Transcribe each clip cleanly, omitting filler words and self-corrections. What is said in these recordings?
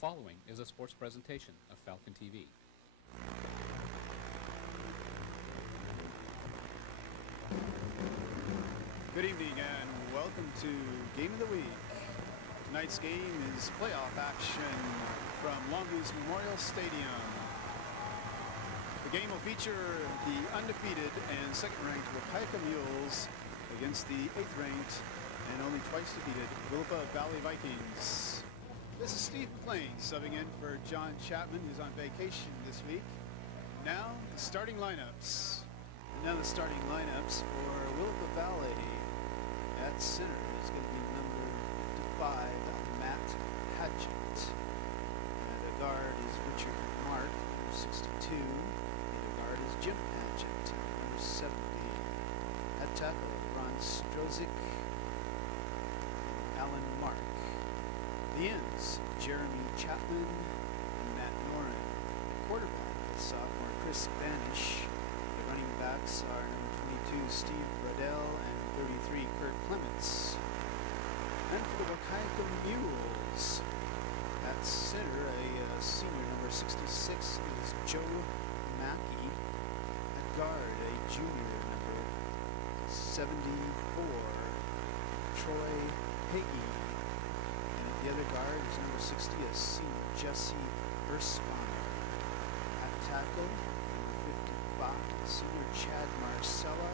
following is a sports presentation of Falcon TV. Good evening and welcome to Game of the Week. Tonight's game is playoff action from Longoose Memorial Stadium. The game will feature the undefeated and second-ranked Wahkiakum Mules against the 8th-ranked and only twice defeated Willapa Valley Vikings. This is Steve McLean subbing in for John Chapman, who's on vacation this week. Now, the starting lineups. Now the starting lineups for Willapa Valley. At center is going to be number 55, Matt Hadgett. The guard is Richard Mark, number 62. The guard is Jim Hadgett, number 70. At tackle, Ron Strozik, Alan Mark. The ends, Jeremy Chapman and Matt Noren. The quarterback is sophomore Chris Banish. The running backs are number 22, Steve Bradell, and 33, Kurt Clements. And for the Wahkiakum Mules, at center, a senior, number 66, is Joe Mackey. At guard, a junior, number 74, Troy Hagee. And at the other guard is number 60, a senior, Jesse Ersponder. At tackle, number 55, senior Chad Marcella.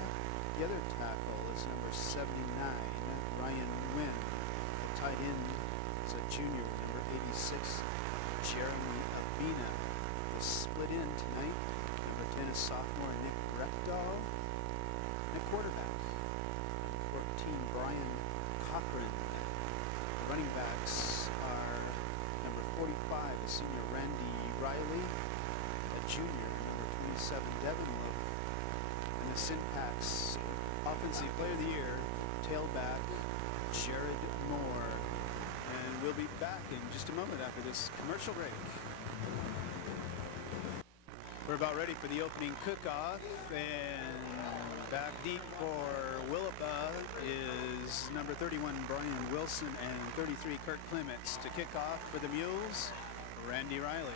The other tackle is number 79, Ryan Wynn. The tight end is a junior, number 86, Jeremy Abina. The split end tonight, number 10 is sophomore Nick Breckdahl. And a quarterback, number 14, Brian Cochran. The running backs are number 45, the senior Randy Riley. A junior, number 27, Devin Lowe. And the Syntax Offensive Player of the Year, tailback Jared Moore. And we'll be back in just a moment after this commercial break. We're about ready for the opening cook-off, and back deep for Willapa is number 31 Brian Wilson and 33 Kurt Clements. To kick off for the Mules, Randy Riley.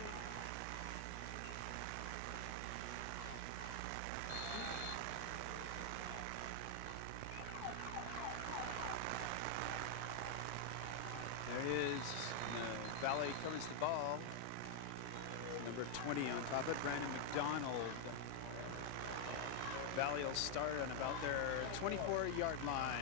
Valley covers the ball. Number 20 on top of it, Brandon McDonald. Valley will start on about their 24-yard line.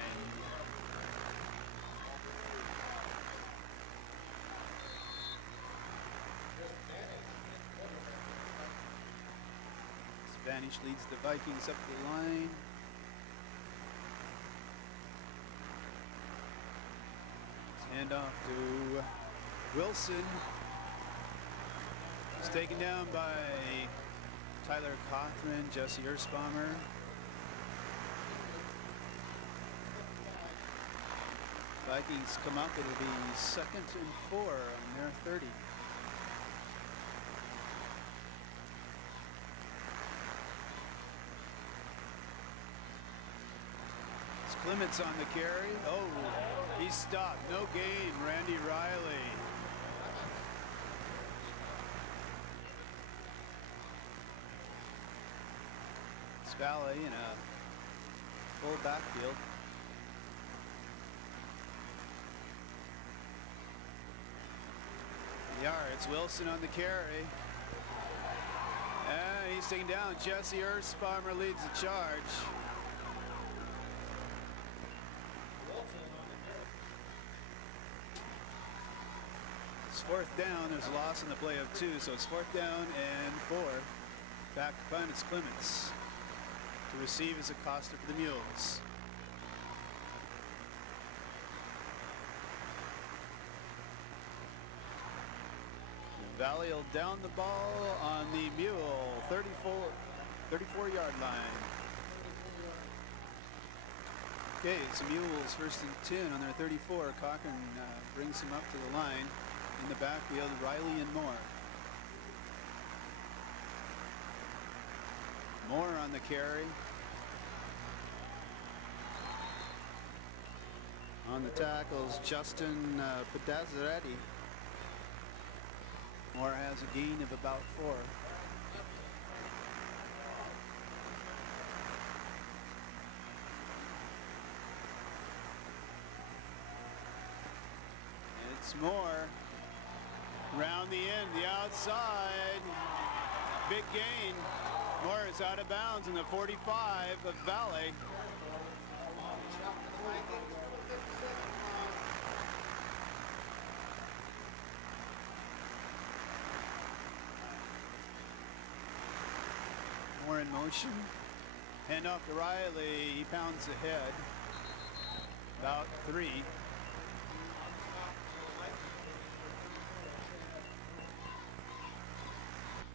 Spanish leads the Vikings up the line. Hand off to Wilson. He's taken down by Tyler Cothran, Jesse Ersponder. Vikings come up, it'll be 2nd and 4 on their 30. Clements on the carry. Oh, he stopped. No gain. Randy Riley. It's Valley in a full backfield. They are. It's Wilson on the carry. And he's taken down. Jesse Ersponder leads the charge. Fourth down, there's a loss in the play of 2, so it's 4th down and 4. Back to punt, it's Clements. To receive is Acosta for the Mules. Valley will down the ball on the Mule, 34-yard line. Okay, it's the Mules 1st and 10 on their 34. Cochran brings him up to the line. In the backfield, Riley and Moore. Moore on the carry. On the tackles, Justin Pedazzaretti. has a gain of about 4. It's Moore. Round the end, the outside. Big gain. Moore is out of bounds in the 45 of Valley. Moore in motion. Hand off to Riley. He pounds ahead. About 3.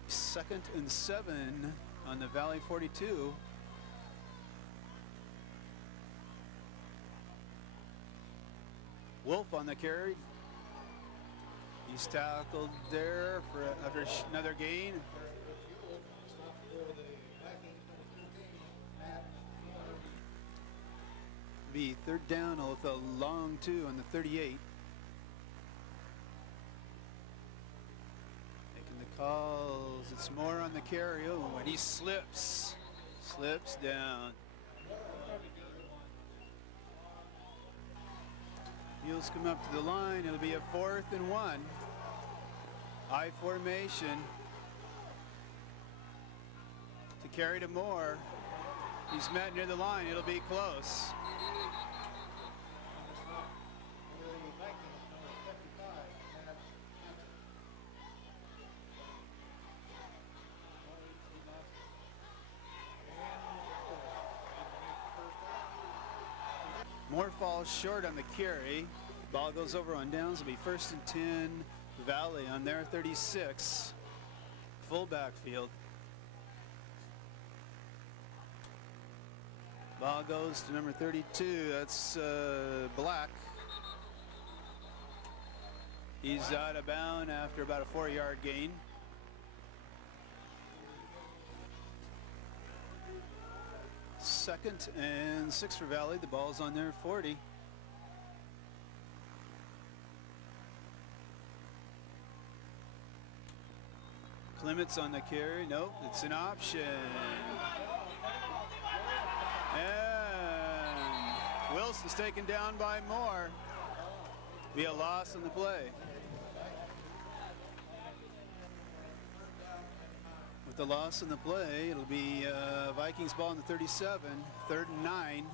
Second and 7 on the Valley 42. Wolf on the carry. He's tackled there for another gain. Be third down with a long 2 on the 38. Calls. It's Moore on the carry. Oh, and he slips down. Mules come up to the line. It'll be a 4th and 1. I formation to carry to Moore. He's met near the line. It'll be close. Moore falls short on the carry. Ball goes over on downs. It'll be 1st and 10. Valley on their 36. Full backfield. Ball goes to number 32. That's Black. He's out of bounds after about a 4-yard gain. Second and 6 for Valley. The ball's on their 40. Clements on the carry. Nope, it's an option. And Wilson's taken down by Moore. Be a loss on the play. With the loss in the play, it'll be Vikings ball in the 37, 3rd and 9.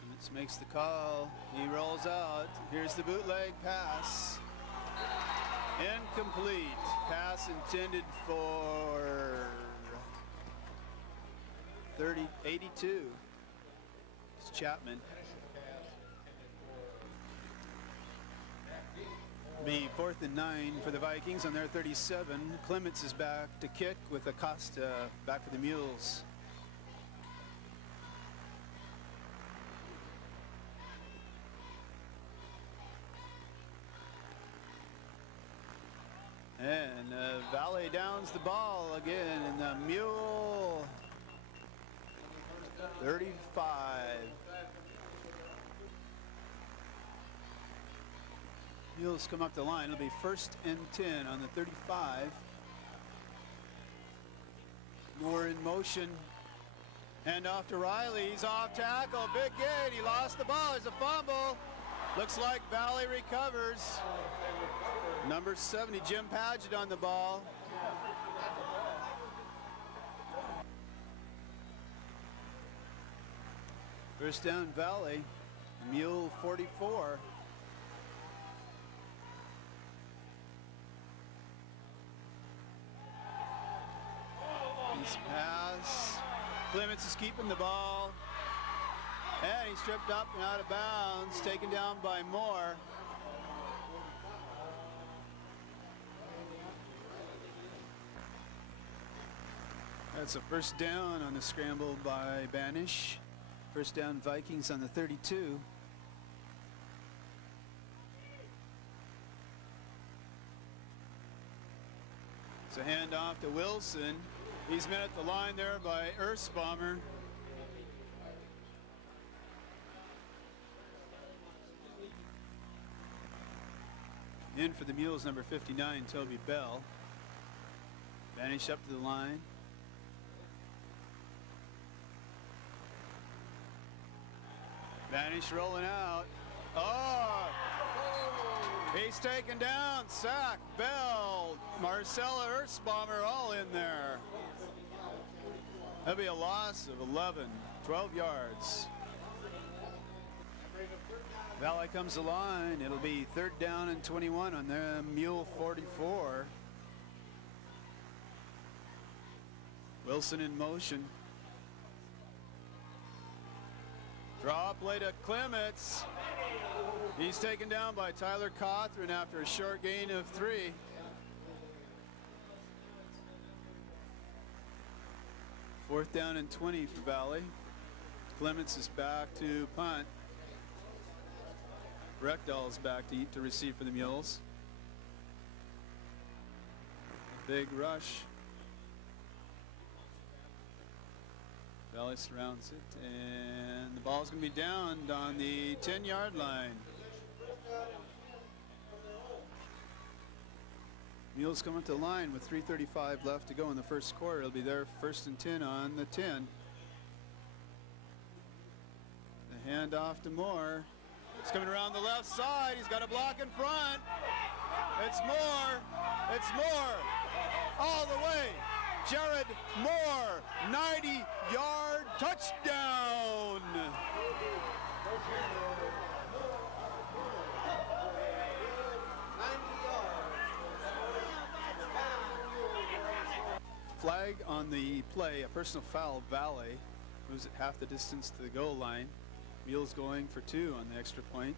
Clements makes the call. He rolls out. Here's the bootleg pass. Incomplete. Pass intended for 82. It's Chapman. Be 4th and 9 for the Vikings on their 37. Clements is back to kick with Acosta back for the Mules. And Valley downs the ball again in the Mule 35. Mules come up the line. It'll be 1st and 10 on the 35. Moore in motion. Hand off to Riley. He's off tackle. Big gain. He lost the ball. There's a fumble. Looks like Valley recovers. Number 70, Jim Padgett on the ball. First down Valley. Mule 44. Pass. Clements is keeping the ball. And he's tripped up and out of bounds, taken down by Moore. That's a first down on the scramble by Banish. First down Vikings on the 32. It's a handoff to Wilson. He's met at the line there by Earthsbomber. In for the Mules, number 59, Toby Bell. Vanish up to the line. Vanish rolling out. Oh! He's taken down. Sack, Bell, Marcella Earthsbomber all in there. That'll be a loss of 11, 12 yards. Valley comes the line. It'll be 3rd down and 21 on the Mule 44. Wilson in motion. Draw play to Clements. He's taken down by Tyler Cothran after a short gain of 3. 4th down and 20 for Valley. Clements is back to punt. Reckdahl's back to receive for the Mules. Big rush. Valley surrounds it, and the ball's going to be downed on the 10-yard line. Mules come up to the line with 3:35 left to go in the first quarter. It'll be their 1st and 10 on the 10. The handoff to Moore. He's coming around the left side. He's got a block in front. It's Moore. It's Moore. All the way. Jared Moore, 90-yard touchdown. Flag on the play, a personal foul, Valley. Moves it half the distance to the goal line. Mules going for 2 on the extra point.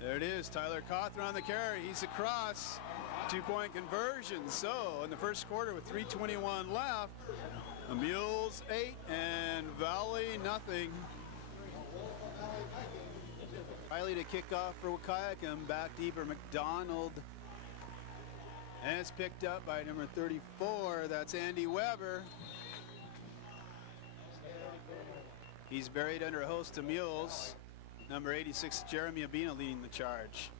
There it is, Tyler Cothran on the carry. He's across. 2-point conversion. So in the first quarter with 3:21 left, the Mules 8 and Valley nothing. Riley to kick off for Wahkiakum. Back deeper, McDonald. And it's picked up by number 34. That's Andy Weber. He's buried under a host of Mules. Number 86, Jeremy Abina leading the charge.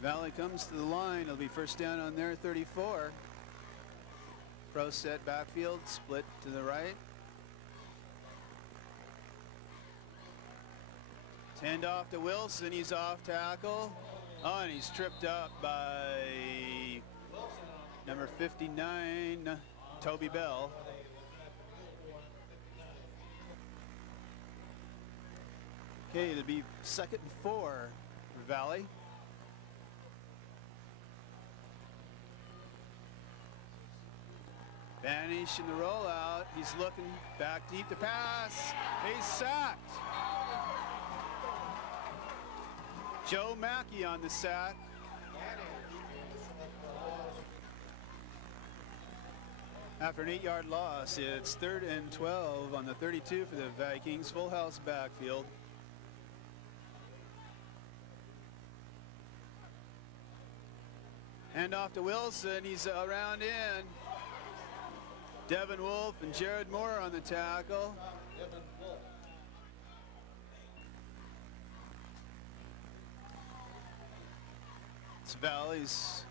Valley comes to the line. It'll be 1st down on their 34. Pro set backfield, split to the right. Hand off to Wilson. He's off tackle. Oh, and he's tripped up by number 59, Toby Bell. Okay, it'll be 2nd and 4 for Valley. Vanish in the rollout. He's looking back deep to pass. He's sacked. Joe Mackey on the sack. After an 8-yard loss, it's 3rd and 12 on the 32 for the Vikings. Full house backfield. Hand off to Wilson. He's around in. Devin Wolf and Jared Moore on the tackle. It's Valley's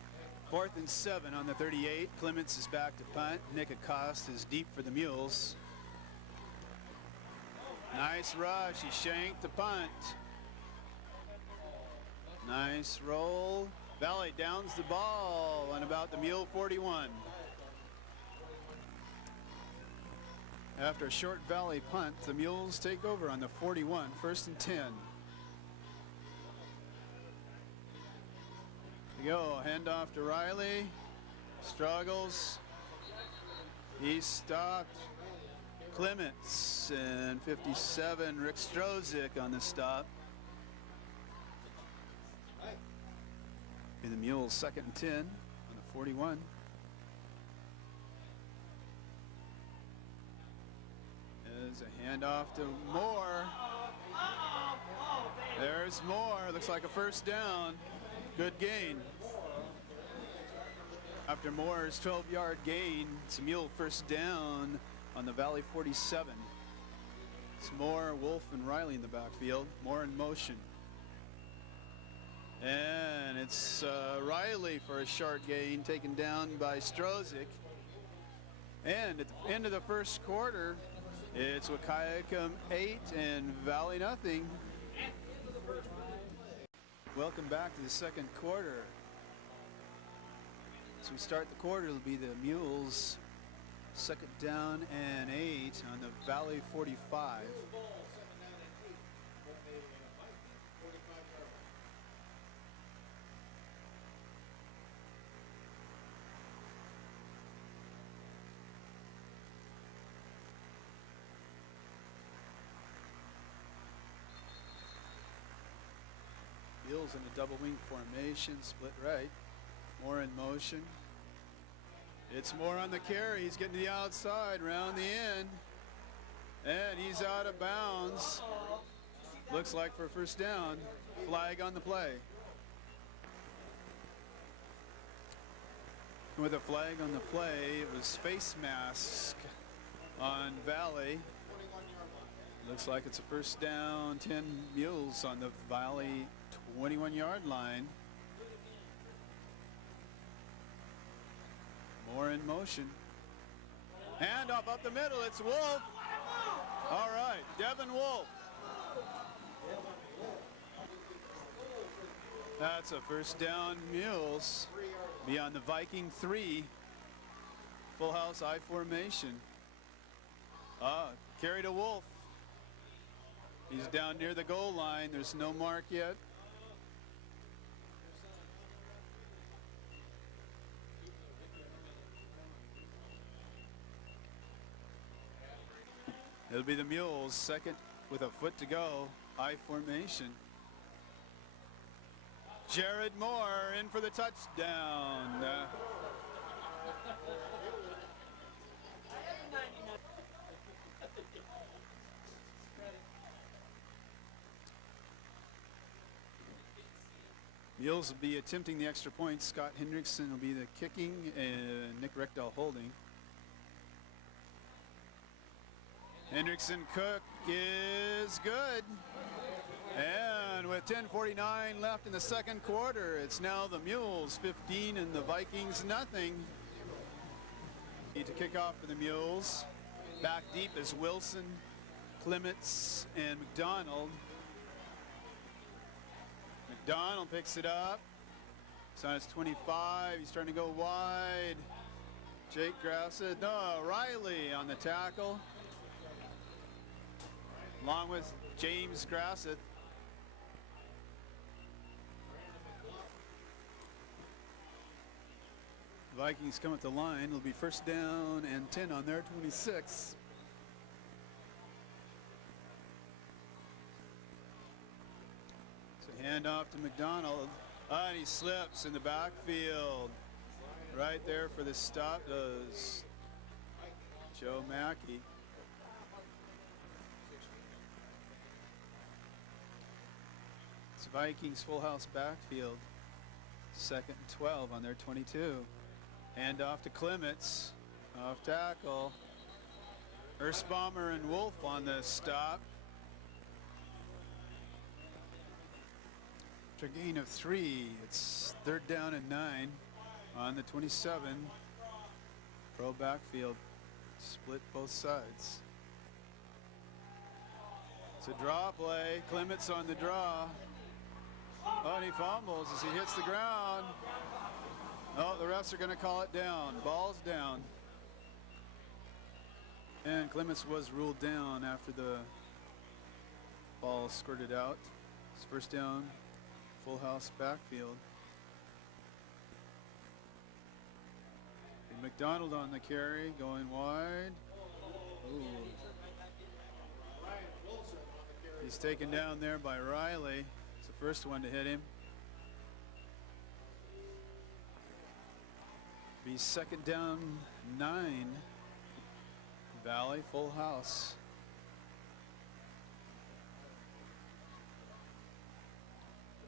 4th and 7 on the 38. Clements is back to punt. Nick Acosta is deep for the Mules. Nice rush. He shanked the punt. Nice roll. Valley downs the ball on about the Mule 41. After a short Valley punt, the Mules take over on the 41, 1st and 10. We go, handoff to Riley. Struggles. He's stopped. Clements and 57, Rick Strozik on the stop. And the Mules 2nd and 10 on the 41. There's a handoff to Moore. There's Moore. Looks like a 1st down. Good gain. After Moore's 12-yard gain, it's a Mule 1st down on the Valley 47. It's Moore, Wolf, and Riley in the backfield. Moore in motion. And it's Riley for a short gain, taken down by Strozik. And at the end of the first quarter, it's Wahkiakum 8 and Valley nothing. Welcome back to the second quarter. As we start the quarter, it'll be the Mules. Second down and 8 on the Valley 45. Mules in a double wing formation, split right. Moore in motion. It's Moore on the carry. He's getting to the outside, round the end. And he's out of bounds. Looks like for a first down. Flag on the play. With a flag on the play, it was face mask on Valley. Looks like it's a first down, 10 Mules on the Valley 21-yard line. Moore in motion. Hand off up the middle. It's Wolf. All right, Devin Wolf. That's a first down, Mules. Beyond the Viking 3. Full house I formation. Carry to Wolf. He's down near the goal line. There's no mark yet. It'll be the Mules, second with a foot to go. I formation. Jared Moore in for the touchdown. Mules will be attempting the extra point. Scott Hendrickson will be the kicking and Nick Reckdahl holding. Hendrickson Cook is good. And with 10:49 left in the second quarter, it's now the Mules 15 and the Vikings nothing. Need to kick off for the Mules. Back deep is Wilson, Clements, and McDonald. McDonald picks it up. It's on his 25. He's trying to go wide. Jake Grassett. No, Riley on the tackle. Along with James Grassett. Vikings come at the line. It'll be first down and 10 on their 26. So hand off to McDonald. And he slips in the backfield. Right there for the stop does Joe Mackey. It's Vikings full house backfield. Second and 12 on their 22. Hand off to Clements. Off tackle. Ersbomber and Wolf on the stop. After a gain of 3, it's third down and 9 on the 27. Pro backfield. Split both sides. It's a draw play. Clements on the draw. Oh, and he fumbles as he hits the ground. Oh, the refs are going to call it down. Ball's down. And Clements was ruled down after the ball squirted out. It's first down, full house backfield. And McDonald on the carry, going wide. Ooh. He's taken down there by Riley. It's the first one to hit him. Be second down 9. Valley full house.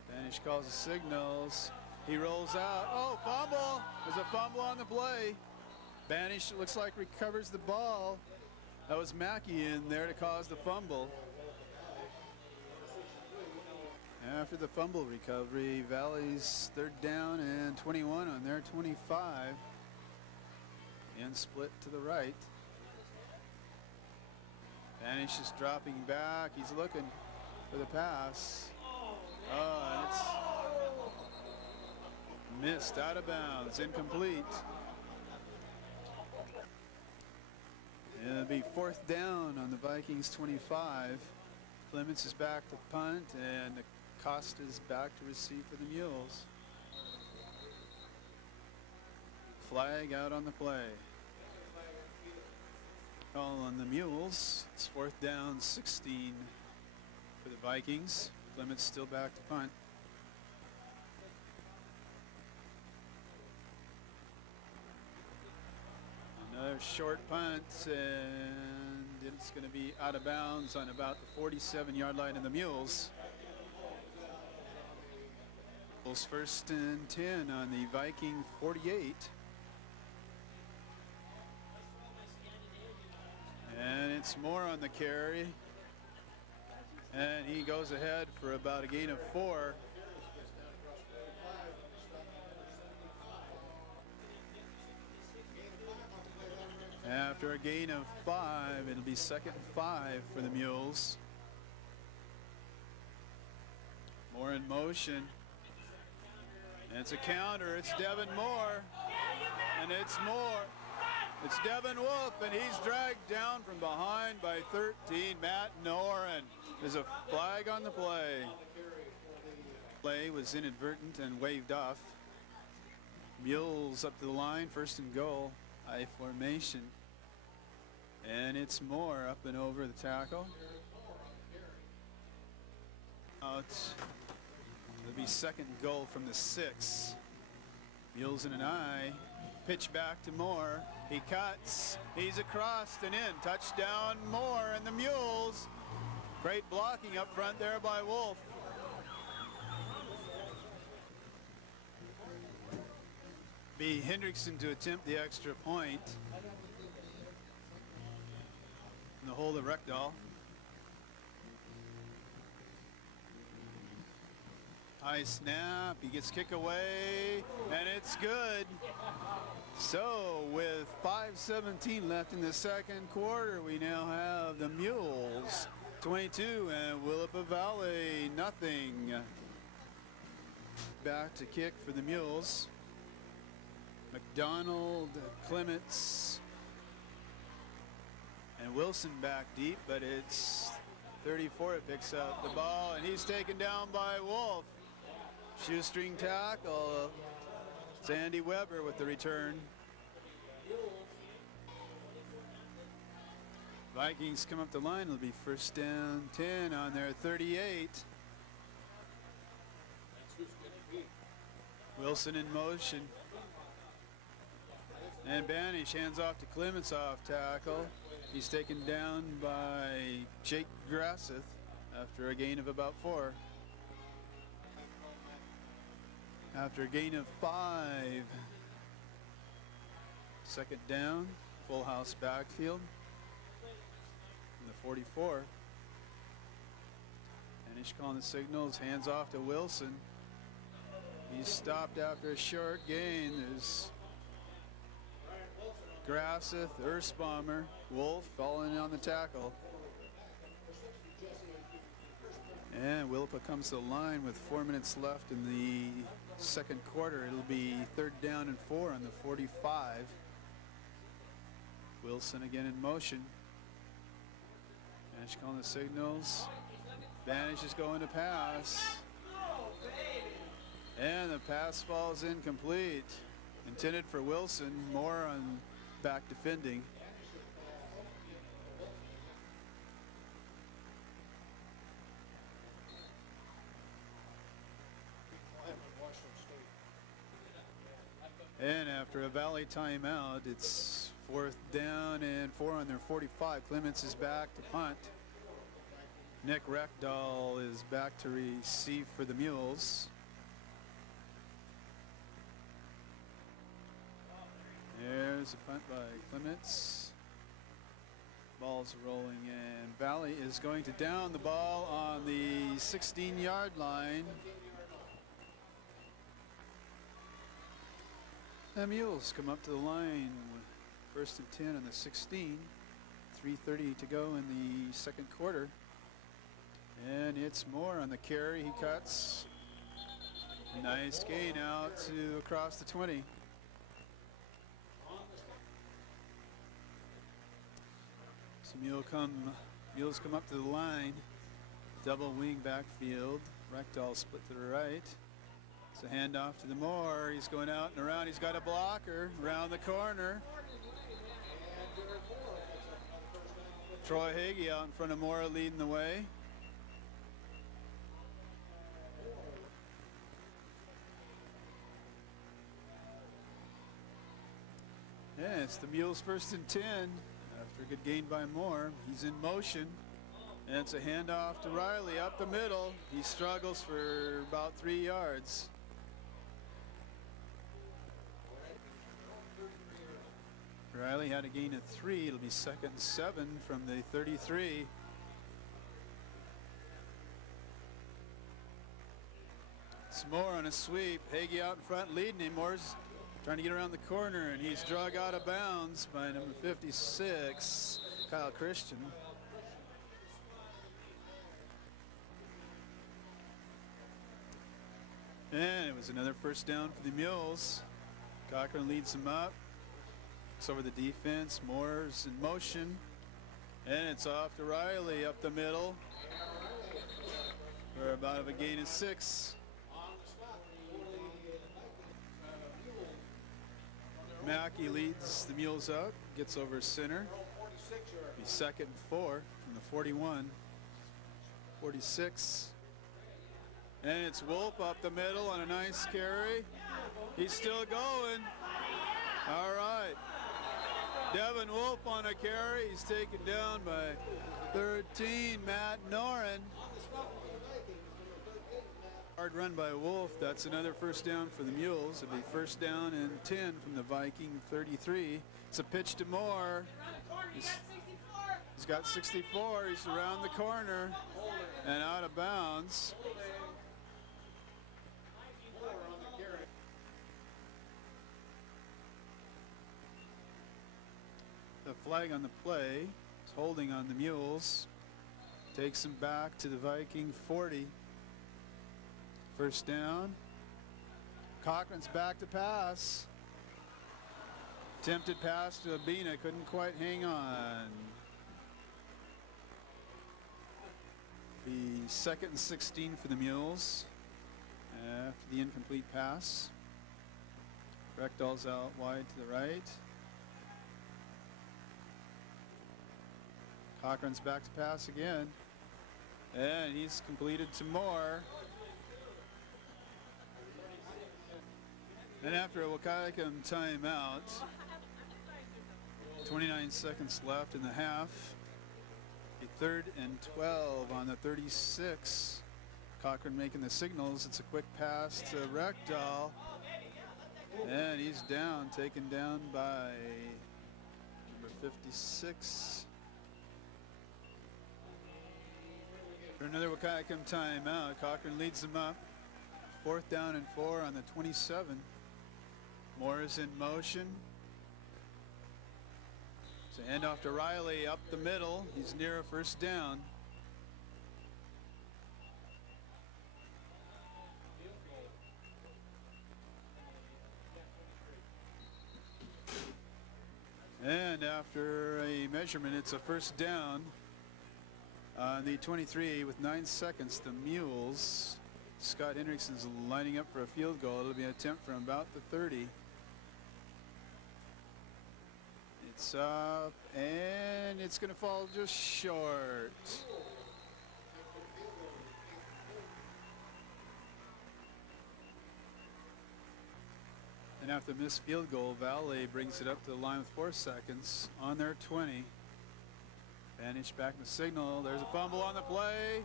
Banish calls the signals. He rolls out. Oh, fumble. There's a fumble on the play. Banish looks like recovers the ball. That was Mackey in there to cause the fumble. After the fumble recovery, Valley's 3rd down and 21 on their 25. And split to the right. Banish is dropping back. He's looking for the pass. Oh, and it's missed, out of bounds, incomplete. And it'll be 4th down on the Vikings 25. Clements is back to punt, and Costa's back to receive for the Mules. Flag out on the play. Call on the Mules. It's 4th down, 16 for the Vikings. Clements still back to punt. Another short punt, and it's going to be out of bounds on about the 47-yard line of the Mules. Mules 1st and 10 on the Viking 48. And it's Moore on the carry. And he goes ahead for about a gain of 4. After a gain of 5, it'll be 2nd and 5 for the Mules. Moore in motion. And it's a counter. It's Devin Moore. And it's Moore. It's Devin Wolf, and he's dragged down from behind by 13, Matt Noren. There's a flag on the play. Play was inadvertent and waved off. Mules up to the line, 1st and goal. I formation. And it's Moore up and over the tackle. Out. It'll be 2nd and goal from the 6. Mules in an eye. Pitch back to Moore. He cuts. He's across and in. Touchdown Moore and the Mules. Great blocking up front there by Wolf. Be Hendrickson to attempt the extra point. In the hold of Rekdal. High snap. He gets kick away. And it's good. So with 5:17 left in the 2nd quarter, we now have the Mules 22 and Willapa Valley nothing. Back to kick for the Mules. McDonald, Clements, and Wilson back deep, but it's 34 that picks up the ball, and he's taken down by Wolf. Shoestring tackle. Sandy Weber with the return. Vikings come up the line. It'll be 1st down 10 on their 38. Wilson in motion. And Banish hands off to Clements off tackle. He's taken down by Jake Grasseth after a gain of about 4. After a gain of 5. 2nd down, full house backfield. In the 44. Banish calling the signals, hands off to Wilson. He's stopped after a short gain. There's Grasseth, Ersbomber, Wolf falling on the tackle. And Willapa comes to the line with 4 minutes left in the 2nd quarter. It'll be 3rd down and 4 on the 45. Wilson again in motion. Banish calling the signals. Banish is going to pass. And the pass falls incomplete. Intended for Wilson. More on back defending. And after a Valley timeout, it's 4th down and 4 on their 45. Clements is back to punt. Nick Rekdal is back to receive for the Mules. There's a punt by Clements. Ball's rolling, and Valley is going to down the ball on the 16-yard line. The Mules come up to the line with 1st and 10 on the 16. 3:30 to go in the second quarter. And it's Moore on the carry. He cuts. Nice gain out to across the 20. So Mules come up to the line. Double wing backfield. Rectal split to the right. It's a handoff to the Moore. He's going out and around. He's got a blocker around the corner. Troy Hagee out in front of Moore leading the way. Yeah, it's the Mules 1st and 10 after a good gain by Moore. He's in motion. And it's a handoff to Riley up the middle. He struggles for about 3 yards. Riley had a gain of 3. It'll be 2nd and 7 from the 33. It's Moore on a sweep. Hagee out in front leading him. Moore's trying to get around the corner, and he's drug out of bounds by number 56, Kyle Christian. And it was another 1st down for the Mules. Cochran leads them up. Looks over the defense. Moore's in motion. And it's off to Riley up the middle for about a gain of 6. Mackey leads the Mules up, gets over center. Be 2nd and 4 from the 41. 46. And it's Wolf up the middle on a nice carry. He's still going. All right. Devin Wolf on a carry. He's taken down by 13, Matt Noren. Hard run by Wolf. That's another 1st down for the Mules. It'll be 1st down and 10 from the Viking 33. It's a pitch to Moore. He's got 64. He's around the corner and out of bounds. The flag on the play is holding on the Mules. Takes him back to the Viking 40. 1st down. Cochran's back to pass. Attempted pass to Abina, couldn't quite hang on. The 2nd and 16 for the Mules after the incomplete pass. Rectal's out wide to the right. Cochran's back to pass again. And he's completed to Moore. And after a Wahkiakum timeout, 29 seconds left in the half. A 3rd and 12 on the 36. Cochran making the signals. It's a quick pass to Rectal. And he's down, taken down by number 56. For another Wahkiakum timeout, Cochran leads them up. 4th down and 4 on the 27. Moore is in motion. It's a handoff to Riley up the middle. He's near a 1st down. And after a measurement, it's a 1st down. On the 23 with 9 seconds, the Mules. Scott Hendrickson's lining up for a field goal. It'll be an attempt from about the 30. It's up, and it's going to fall just short. And after the missed field goal, Valley brings it up to the line with 4 seconds on their 20. Vanish back in the signal. There's a fumble on the play.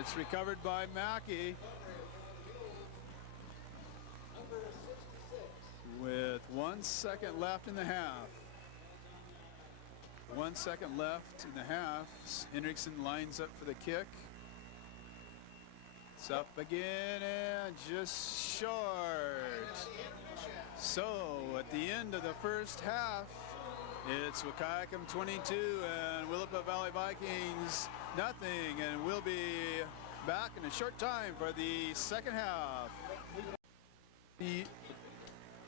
It's recovered by Mackey. With 1 second left in the half. 1 second left in the half. Hendrickson lines up for the kick. It's up again and just short. So at the end of the first half, it's Wahkiakum 22 and Willapa Valley Vikings nothing, and we'll be back in a short time for the second half.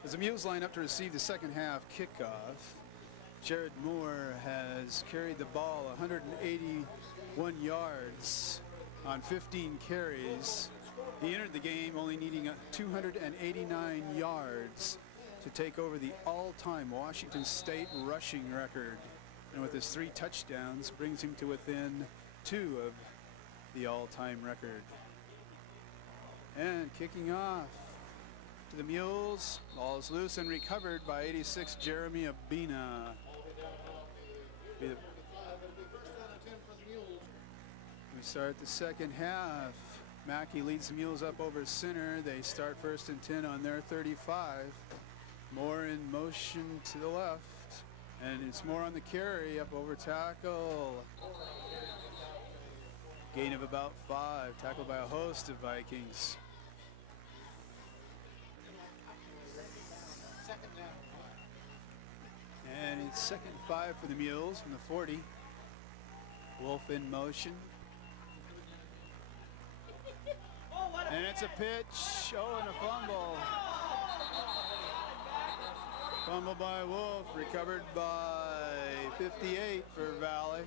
As the Mules line up to receive the second half kickoff, Jared Moore has carried the ball 181 yards on 15 carries. He entered the game only needing 289 yards to take over the all-time Washington State rushing record. And with his 3 touchdowns, brings him to within 2 of the all-time record. And kicking off to the Mules, ball is loose and recovered by 86 Jeremy Abina. We start the second half. Mackey leads the Mules up over center. They start 1st and 10 on their 35. Moore in motion to the left. And it's Moore on the carry, up over tackle. Gain of about 5, tackled by a host of Vikings. And it's 2nd and 5 for the Mules from the 40. Wolf in motion. And it's a pitch. Oh, and a fumble. Fumble by Wolf, recovered by 58 for Valley.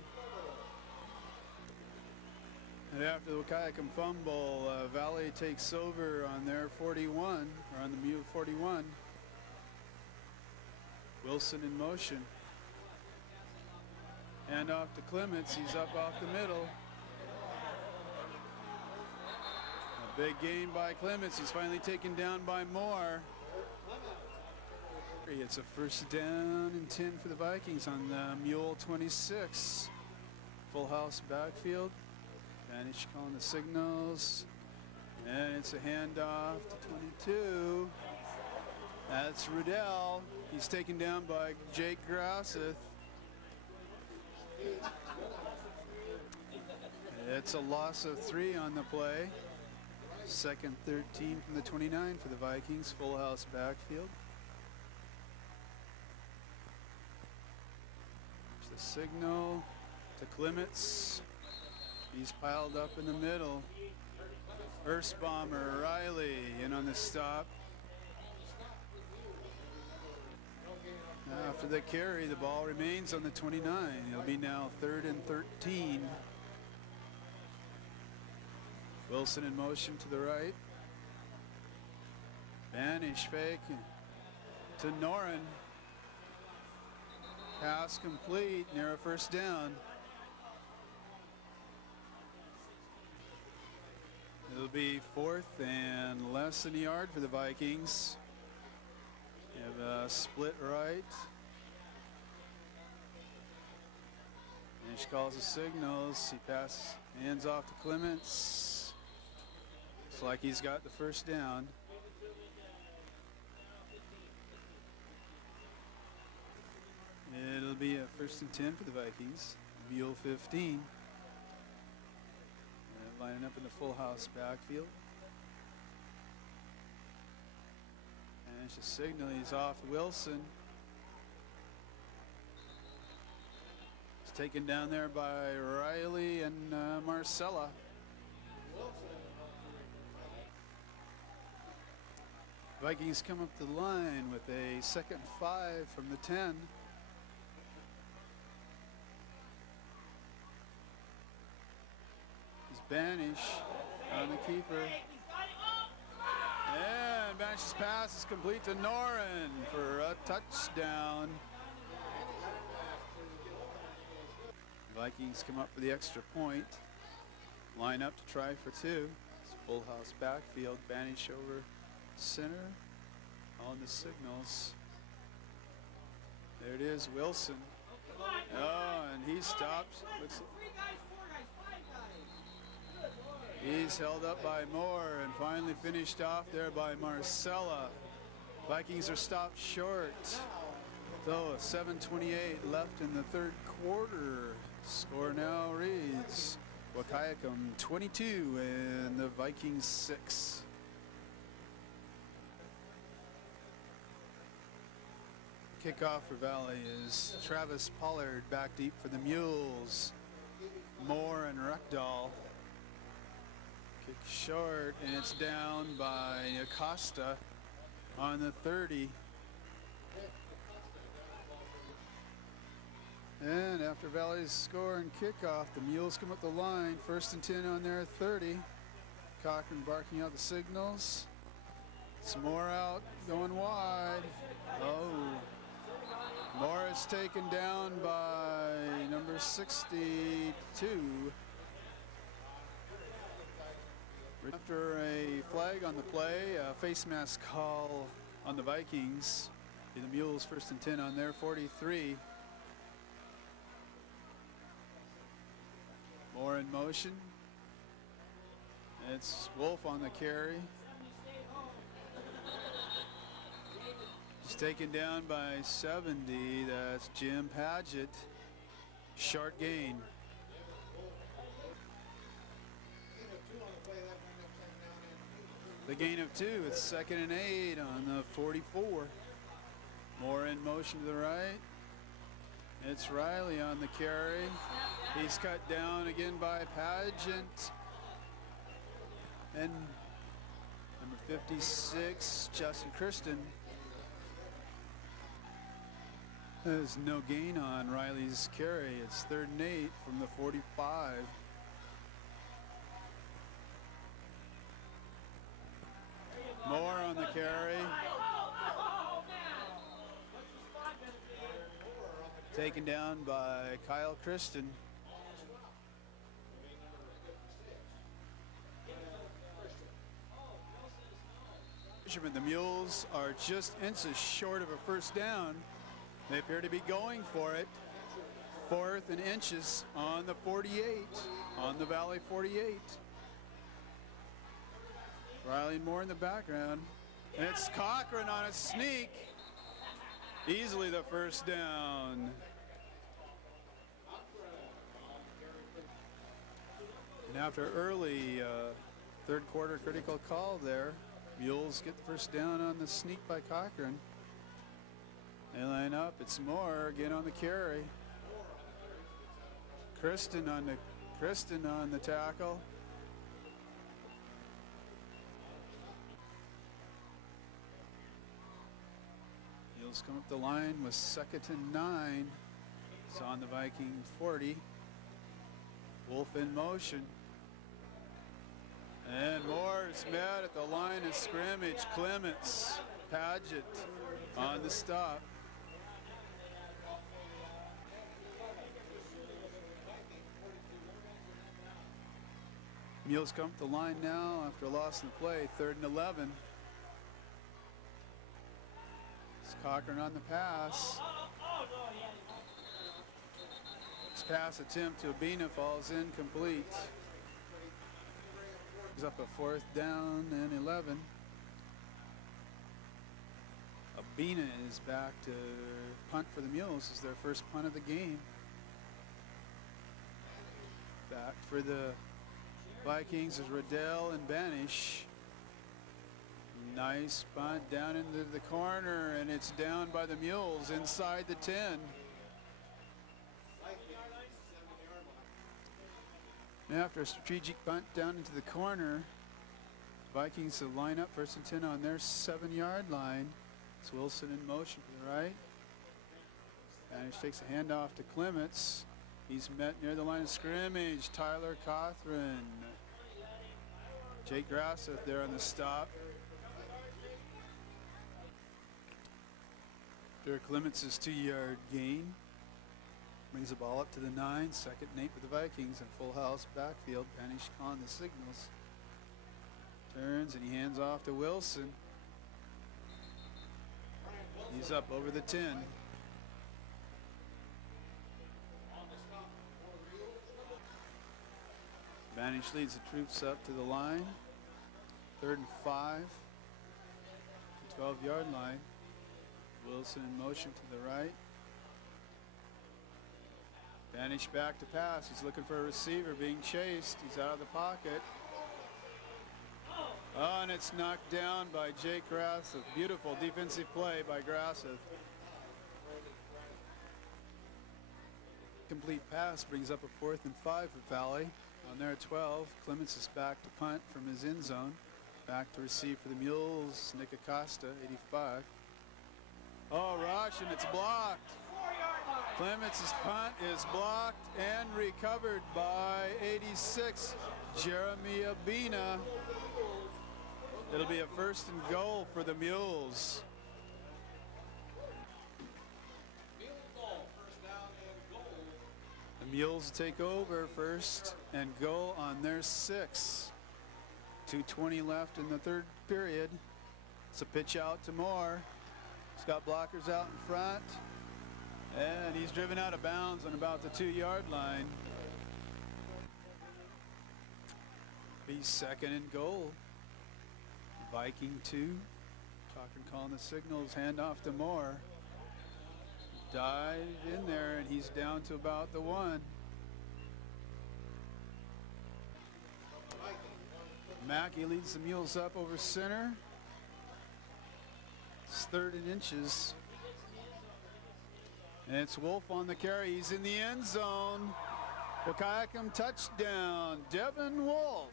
And after the Wahkiakum fumble, Valley takes over on their 41, or on the Mule 41. Wilson in motion. And off to Clements, he's up off the middle. A big gain by Clements, he's finally taken down by Moore. It's a 1st down and 10 for the Vikings on the Mule 26. Full house backfield. Spanish calling the signals. And it's a handoff to 22. That's Rudell. He's taken down by Jake Grasseth. It's a loss of 3 on the play. 2nd 13 from the 29 for the Vikings. Full house backfield. The signal to Clements. He's piled up in the middle. Earthbomber Riley in on the stop. After the carry, the ball remains on the 29. It'll be now 3rd and 13. Wilson in motion to the right. Banish fake to Noren. Pass complete, near a 1st down. It'll be 4th and less than a yard for the Vikings. You have a split right. Nish calls the signals. He passes, hands off to Clements. Looks like he's got the 1st down. It'll be a 1st and 10 for the Vikings. Mule 15. Lining up in the full house backfield. And it's a signal. He's off Wilson. It's taken down there by Riley and Marcella. Vikings come up the line with a 2nd and 5 from the 10. Banish on the keeper. And Banish's pass is complete to Noren for a touchdown. Vikings come up for the extra point. Line up to try for 2. It's full house backfield. Banish over center. On the signals. There it is, Wilson. Oh, and he stops. He's held up by Moore and finally finished off there by Marcella. Vikings are stopped short. So 7:28 left in the third quarter. Score now reads Wahkiakum 22 and the Vikings 6. Kickoff for Valley is Travis Pollard back deep for the Mules. Moore and Reckdahl. Kick short, and it's down by Acosta on the 30. And after Valley's score and kickoff, the Mules come up the line. 1st and 10 on their 30. Cochran barking out the signals. Some more out, going wide. Oh. Morris taken down by number 62. After a flag on the play, a face mask call on the Vikings. The Mules 1st and 10 on their 43. More in motion. It's Wolf on the carry. He's taken down by 70. That's Jim Padgett. Short gain. The gain of 2. It's 2nd and 8 on the 44. More in motion to the right. It's Riley on the carry. He's cut down again by Padgett. And number 56, Justin Kristen. There's no gain on Riley's carry. It's 3rd and 8 from the 45. Moore on the carry. Taken down by Kyle Kristen. The Mules are just inches short of a 1st down. They appear to be going for it. 4th and inches on the 48, on the Valley 48. Riley Moore in the background. And it's Cochran on a sneak. Easily the 1st down. And after early 3rd quarter critical call there, Mules get the 1st down on the sneak by Cochran. They line up. It's Moore again on the carry. Kristen on the tackle. Mules come up the line with 2nd and 9. It's on the Viking 40. Wolf in motion. And Moore's met at the line of scrimmage. Clements, Padgett on the stop. Mules come up the line now after a loss in the play. 3rd and 11. It's Cochran on the pass. His pass attempt to Abina falls incomplete. He's up a 4th down and 11. Abina is back to punt for the Mules. This is their 1st punt of the game. Back for the Vikings is Riddell and Banish. Nice punt down into the corner, and it's down by the Mules inside the 10. And after a strategic punt down into the corner, Vikings will line up 1st and 10 on their 7-yard line. It's Wilson in motion to the right. Banish takes a handoff to Clements. He's met near the line of scrimmage. Tyler Cothran. Jake Grasseth there on the stop. After Clements' 2-yard gain. Brings the ball up to the 9. 2nd and 8 for the Vikings in full house backfield. Banish calling the signals. Turns and he hands off to Wilson. He's up over the 10. Banish leads the troops up to the line. 3rd and 5. 12-yard line. Wilson in motion to the right. Banish back to pass. He's looking for a receiver being chased. He's out of the pocket. Oh, and it's knocked down by Jake Grasseth. Beautiful defensive play by Grasseth. Complete pass brings up a 4th and 5 for Valley. On their 12, Clements is back to punt from his end zone. Back to receive for the Mules, Nick Acosta, 85. Oh, rush, and it's blocked. Clements' punt is blocked and recovered by 86, Jeremy Abina. It'll be a 1st and goal for the Mules. The Mules take over 1st and goal on their 6. 2:20 left in the 3rd period. It's a pitch out to Moore. He's got blockers out in front. And he's driven out of bounds on about the 2-yard line. He's 2nd and goal. Viking 2. Cochran calling the signals. Handoff to Moore. Dive in there, and he's down to about the 1. Mackey leads the Mules up over center. It's 3rd and inches. And it's Wolf on the carry. He's in the end zone. Wahkiakum touchdown. Devin Wolf.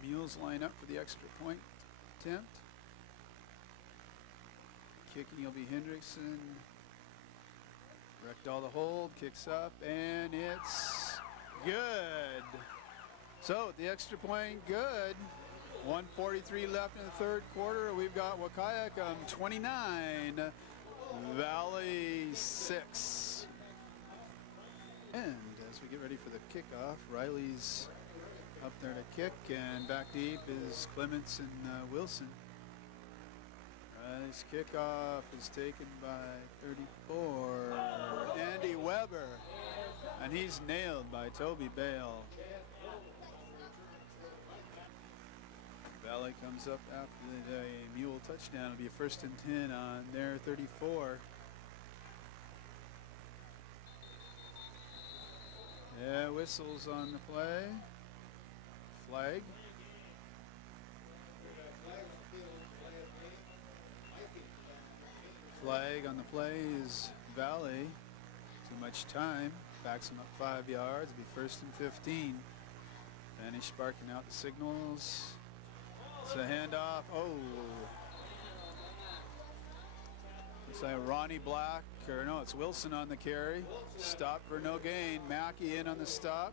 The Mules line up for the extra point attempt. Kicking will be Hendrickson. Wrecked all the hold, kicks up, and it's good. So the extra point, good. 1:43 left in the 3rd quarter. We've got Wahkiakum 29, Valley 6. And as we get ready for the kickoff, Riley's up there to kick, and back deep is Clements and Wilson. Riley's kickoff is taken by 34, Andy Weber, and he's nailed by Toby Bale. Valley comes up after the Mule touchdown. It'll be a 1st and 10 on their 34. Yeah, whistles on the play. Flag. Flag on the play is Valley. Too much time. Backs him up 5 yards. It'll be 1st and 15. Banish sparking out the signals. It's a handoff. Oh. Looks like Ronnie Black, or no, it's Wilson on the carry. Stop for no gain. Mackey in on the stop.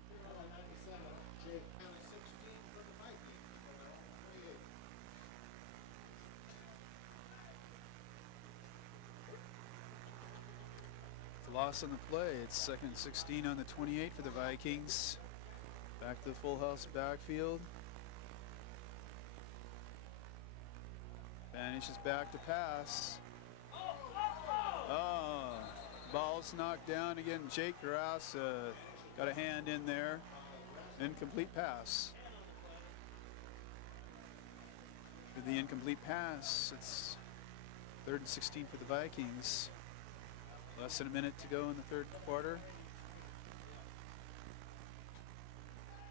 The loss on the play. It's 2nd and 16 on the 28 for the Vikings. Back to the full house backfield. Banish is back to pass. Oh, ball's knocked down again. Jake Grass got a hand in there. Incomplete pass. With the incomplete pass, it's 3rd and 16 for the Vikings. Less than a minute to go in the 3rd quarter.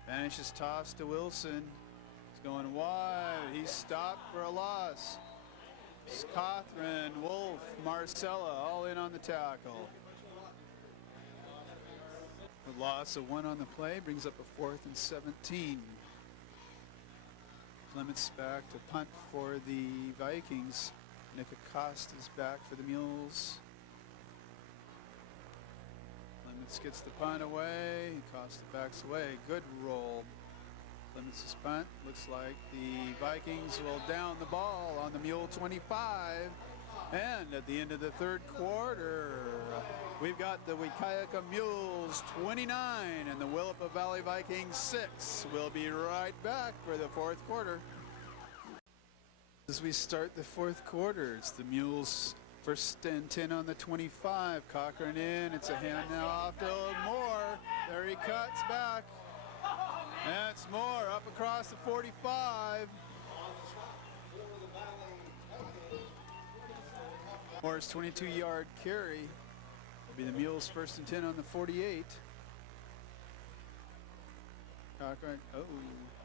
Banish is tossed to Wilson. He's going wide. He's stopped for a loss. Cothran, Wolf, Marcella all in on the tackle. The loss of 1 on the play brings up a 4th and 17. Clements back to punt for the Vikings. Nick Acosta is back for the Mules. Clements gets the punt away. Acosta backs away. Good roll. Clements' punt. Looks like the Vikings will down the ball on the Mule 25. And at the end of the 3rd quarter, we've got the Wahkiakum Mules 29 and the Willapa Valley Vikings 6. We'll be right back for the 4th quarter. As we start the 4th quarter, it's the Mules 1st and 10 on the 25. Cochran in. It's a hand now off to Moore. There he cuts back. That's Moore up across the 45. Moore's 22-yard carry will be the Mules 1st and 10 on the 48. Oh,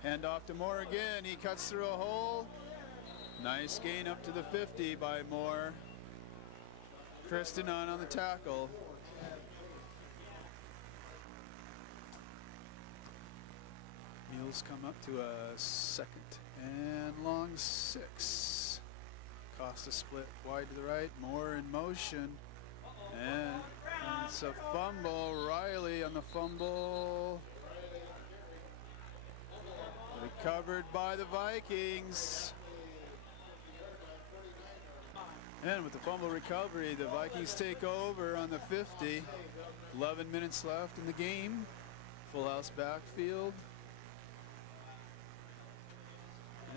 hand off to Moore again. He cuts through a hole. Nice gain up to the 50 by Moore. Kristen on the tackle. Mules come up to a 2nd and long 6. Costa split wide to the right. Moore in motion. And it's a fumble. Riley on the fumble. Recovered by the Vikings. And with the fumble recovery, the Vikings take over on the 50. 11 minutes left in the game. Full house backfield.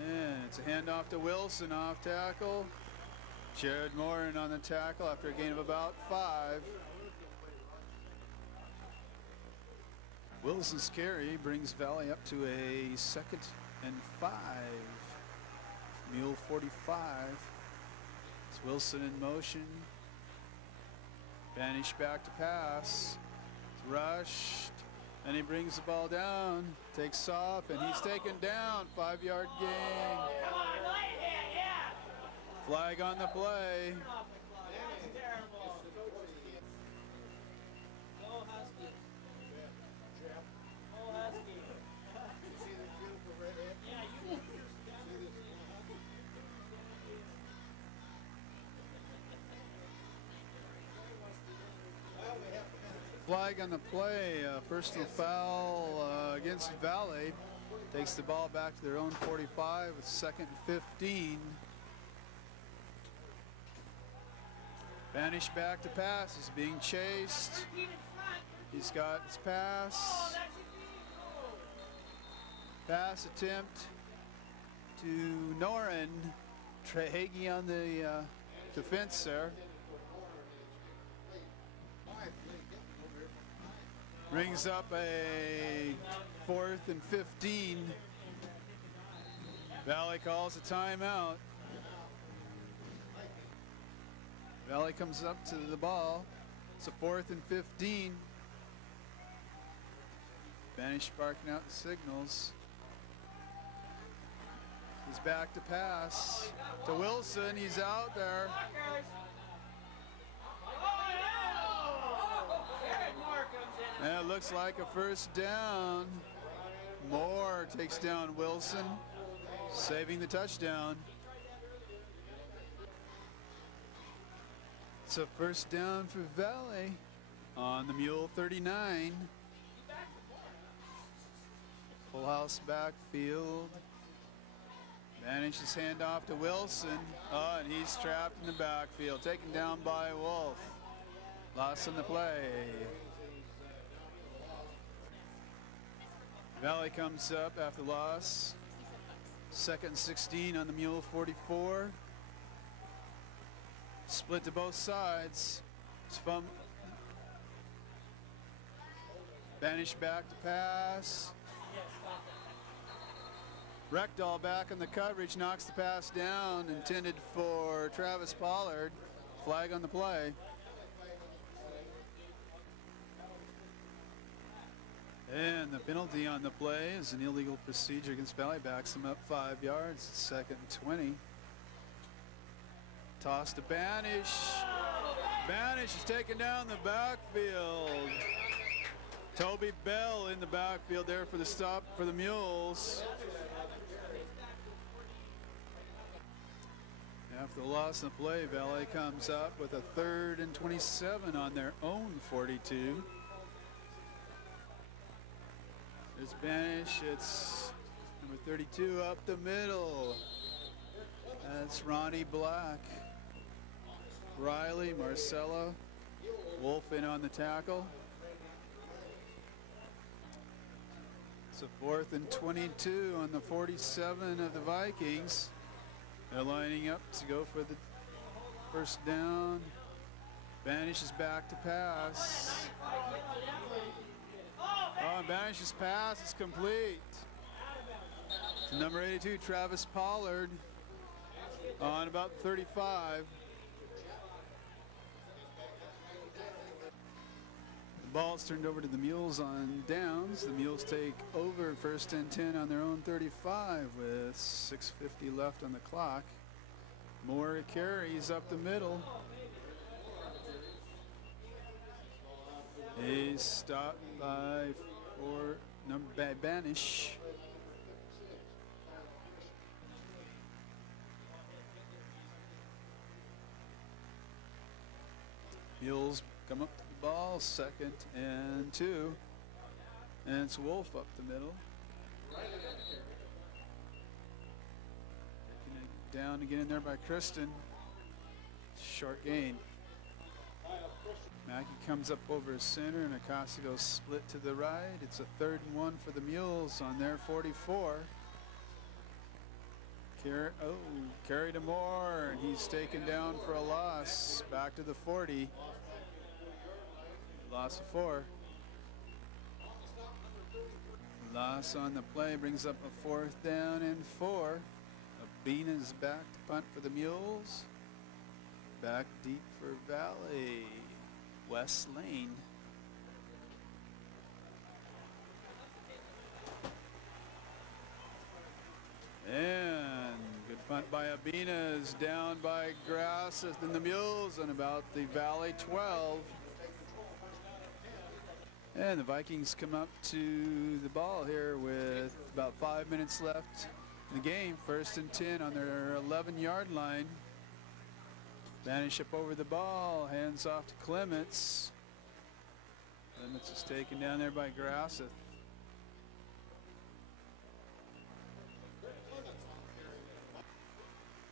And it's a handoff to Wilson off tackle. Jared Morin on the tackle after a gain of about 5. Wilson's carry brings Valley up to a 2nd and 5. Mule 45. It's Wilson in motion. Banish back to pass. It's rushed. And he brings the ball down. Takes off and he's taken down. 5-yard gain. Flag on the play. Flag on the play, personal foul against Valley. Takes the ball back to their own 45 with 2nd and 15. Banish back to pass, he's being chased. He's got his pass. Pass attempt to Noren. Trehage on the defense there. Brings up a 4th and 15. Valley calls a timeout. Valley comes up to the ball. It's a 4th and 15. Banish barking out the signals. He's back to pass to Wilson. He's out there. And it looks like a 1st down. Moore takes down Wilson, saving the touchdown. It's a 1st down for Valley on the Mule 39. Full house backfield. Manages handoff to Wilson. Oh, and he's trapped in the backfield, taken down by Wolf. Loss on the play. Valley comes up after the loss. 2nd and 16 on the Mule 44. Split to both sides. It's Banish back to pass. Reckdahl back in the coverage, knocks the pass down, intended for Travis Pollard. Flag on the play. And the penalty on the play is an illegal procedure against Valley. Backs him up 5 yards. 2nd and 20. Toss to Banish. Banish is taken down the backfield. Toby Bell in the backfield there for the stop for the Mules. After the loss in the play, Valley comes up with a 3rd and 27 on their own 42. There's Banish. It's number 32 up the middle. That's Ronnie Black. Riley, Marcella, Wolf in on the tackle. It's a 4th and 22 on the 47 of the Vikings. They're lining up to go for the 1st down. Banish is back to pass. Oh, and Banish's pass is complete. To number 82, Travis Pollard, on about 35. ball's turned over to the Mules on downs. The Mules take over 1st and 10 on their own 35 with 6:50 left on the clock. Moore carries up the middle. He's stopped by Banish. Mules come up to the ball, 2nd and 2. And it's Wolf up the middle. Taking it down to get in there by Kristen. Short gain. Mackey comes up over center and Acosta goes split to the right. It's a 3rd and 1 for the Mules on their 44. Carry to Moore, and he's taken down for a loss. Back to the 40. Loss of 4. Loss on the play brings up a 4th down and 4. Abina's back to punt for the Mules. Back deep for Valley. West Lane. And good punt by Abina is down by Grasseth and the Mules and about the Valley 12. And the Vikings come up to the ball here with about 5 minutes left in the game. 1st and 10 on their 11-yard line. Banish up over the ball, hands off to Clements. Clements is taken down there by Grasseth.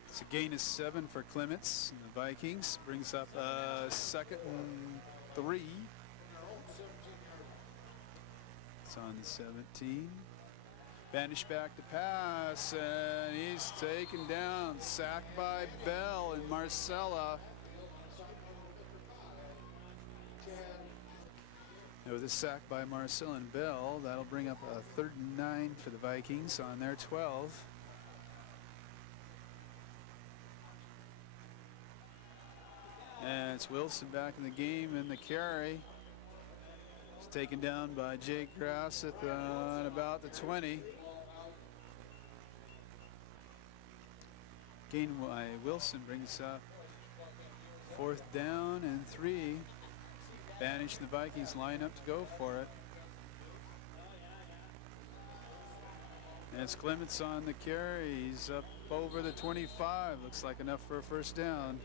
It's a gain of 7 for Clements. And the Vikings brings up 2nd and 3. It's on the 17. Banish back to pass, and he's taken down. Sacked by Bell and Marcella. There was a sack by Marcella and Bell. That'll bring up a 3rd and 9 for the Vikings on their 12. And it's Wilson back in the game in the carry. It's taken down by Jake Grasseth on about the 20. Gain by Wilson brings up 4th down and 3. Banish and the Vikings line up to go for it. And it's Clements on the carry. He's up over the 25. Looks like enough for a 1st down.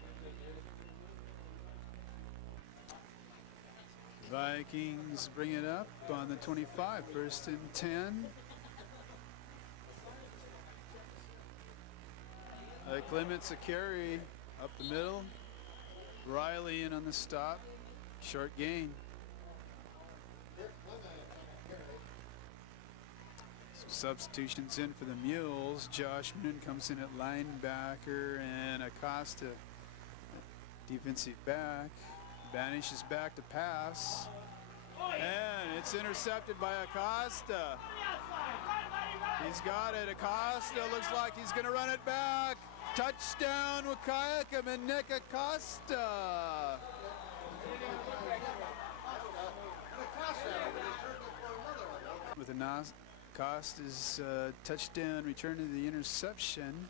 Vikings bring it up on the 25. 1st and 10. Clements a carry up the middle. Riley in on the stop. Short gain. Some substitutions in for the Mules. Josh Moon comes in at linebacker and Acosta defensive back. Banish is back to pass. And it's intercepted by Acosta. He's got it. Acosta looks like he's going to run it back. Touchdown, Wahkiakum and Nick Acosta. With Acosta's touchdown return to the interception.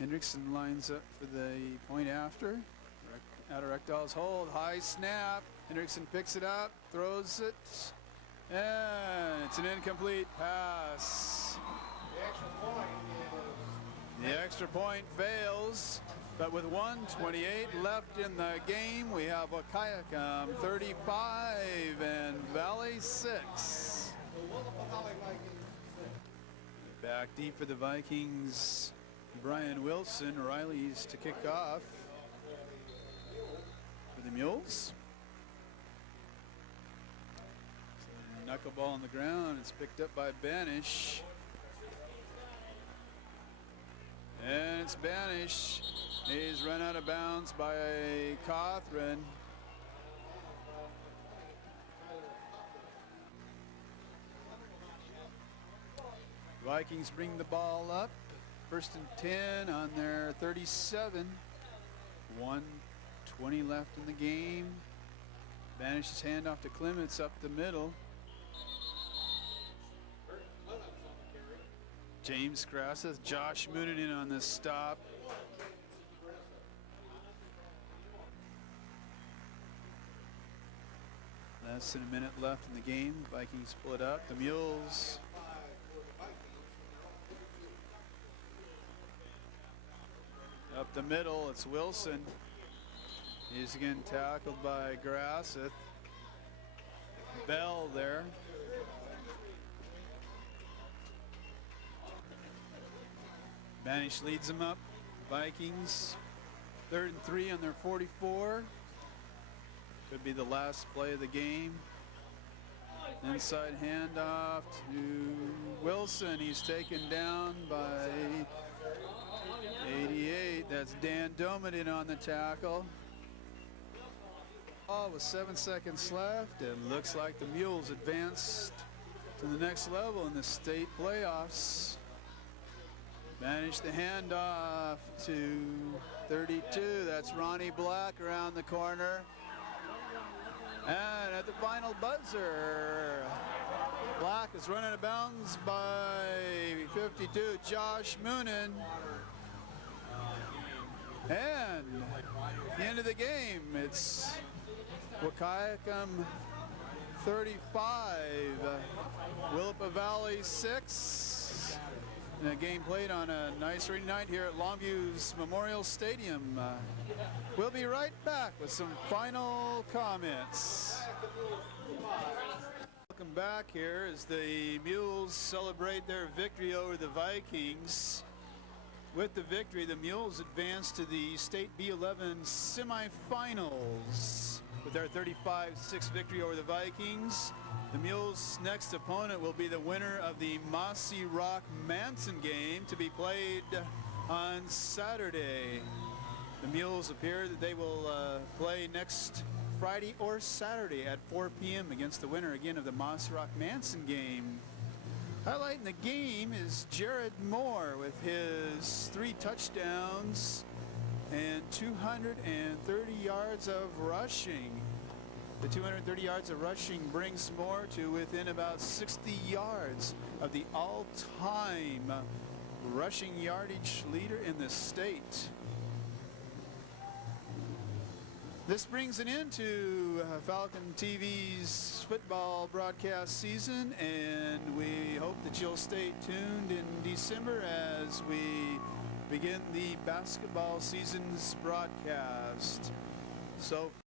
Hendrickson lines up for the point after. Out of Rekdal's hold, high snap. Hendrickson picks it up, throws it, and it's an incomplete pass. The extra point fails, but with 1:28 left in the game, we have Wahkiakum 35 and Valley 6. Back deep for the Vikings, Brian Wilson. Riley's to kick off for the Mules. So knuckleball on the ground. It's picked up by Banish. And it's Banish. He's run out of bounds by Cothran. Vikings bring the ball up. 1st and 10 on their 37. 1:20 left in the game. Banishes handoff to Clements up the middle. James Grasseth, Josh Moonen in on this stop. Less than a minute left in the game. Vikings pull it up. The Mules up the middle. It's Wilson. He's again tackled by Grasseth. Bell there. Banish leads them up. Vikings 3rd and 3 on their 44. Could be the last play of the game. Inside handoff to Wilson. He's taken down by 88. That's Dan Domedin on the tackle. With 7 seconds left, it looks like the Mules advanced to the next level in the state playoffs. Managed the handoff to 32. That's Ronnie Black around the corner. And at the final buzzer, Black is run out of bounds by 52, Josh Moonen. And the end of the game, it's Wahkiakum 35, Willapa Valley 6. And a game played on a nice rainy night here at Longview's Memorial Stadium. We'll be right back with some final comments. Welcome back here as the Mules celebrate their victory over the Vikings. With the victory, the Mules advance to the State B11 semifinals. With their 35-6 victory over the Vikings, the Mules' next opponent will be the winner of the Mossy Rock Manson game to be played on Saturday. The Mules appear that they will play next Friday or Saturday at 4 p.m. against the winner again of the Mossy Rock Manson game. Highlighting the game is Jared Moore with his 3 touchdowns and 230 yards of rushing. The 230 yards of rushing brings Moore to within about 60 yards of the all-time rushing yardage leader in the state. This brings an end to Falcon TV's football broadcast season, and we hope that you'll stay tuned in December as we begin the basketball season's broadcast. So